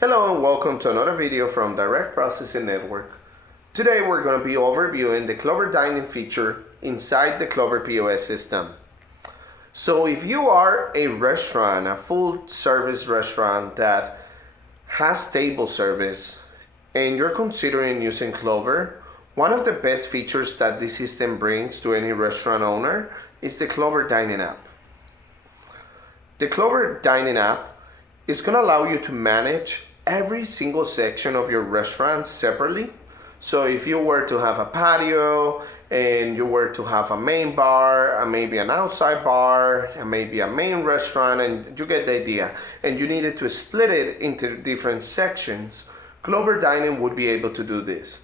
Hello and welcome to another video from Direct Processing Network. Today we're going to be overviewing the Clover Dining feature inside the Clover POS system. So if you are a restaurant, a full service restaurant that has table service and you're considering using Clover, one of the best features that this system brings to any restaurant owner is the Clover Dining app. The Clover Dining app is going to allow you to manage every single section of your restaurant separately. So if you were to have a patio and you were to have a main bar and maybe an outside bar and maybe a main restaurant, and you get the idea, and you needed to split it into different sections, Clover Dining would be able to do this.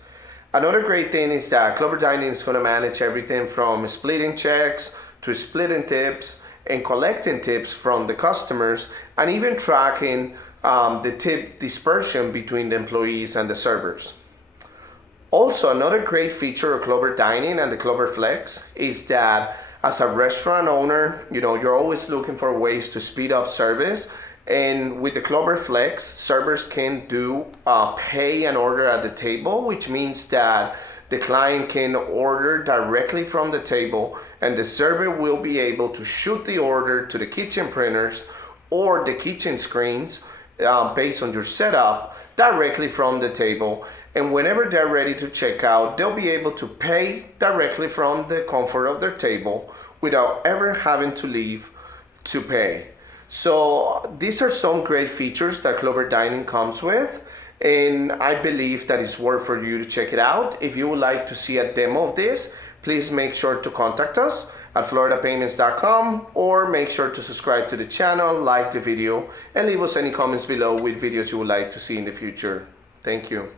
Another great thing is that Clover Dining is going to manage everything from splitting checks to splitting tips and collecting tips from the customers, and even tracking the tip dispersion between the employees and the servers. Also, another great feature of Clover Dining and the Clover Flex is that as a restaurant owner, you're always looking for ways to speed up service. And with the Clover Flex, servers can do pay and order at the table, which means that the client can order directly from the table and the server will be able to shoot the order to the kitchen printers or the kitchen screens based on your setup directly from the table. And whenever they're ready to check out, they'll be able to pay directly from the comfort of their table without ever having to leave to pay. So these are some great features that Clover Dining comes with, and I believe that it's worth for you to check it out. If you would like to see a demo of this, please make sure to contact us at floridapayments.com, or make sure to subscribe to the channel, like the video, and leave us any comments below with videos you would like to see in the future. Thank you.